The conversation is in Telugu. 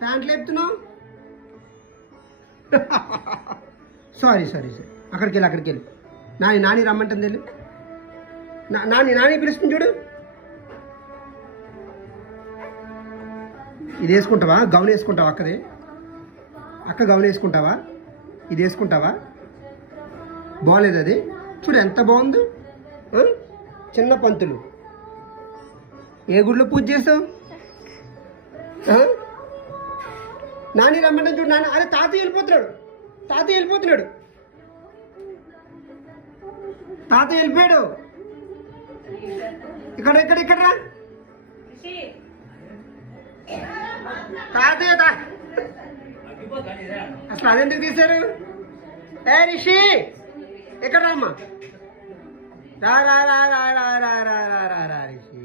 ప్యాంట్ లేపుతున్నావు? సారీ సారీ సార్, అక్కడికి వెళ్ళి నాని రమ్మంటుంది వెళ్ళి. నాని పిలుస్తుంది చూడు. ఇది వేసుకుంటావా? గౌన్ వేసుకుంటావా? అక్క గౌన్ వేసుకుంటావా? ఇది వేసుకుంటావా? బాగలేదు అది, చూడు ఎంత బాగుందో. చిన్న పంతులు. ఏ గుడిలో పూజ చేస్తావు? నాని రమ్మంటే చూడు. నాని అరే తాతయ్య వెళ్ళిపోతున్నాడు. తాతయ్య వెళ్ళిపోయాడు. ఇక్కడ రా తాతయ్య. అసలు అదెందుకు తీశారు? ఏ రిషి ఎక్కడ రామ్మా? రా రిషి.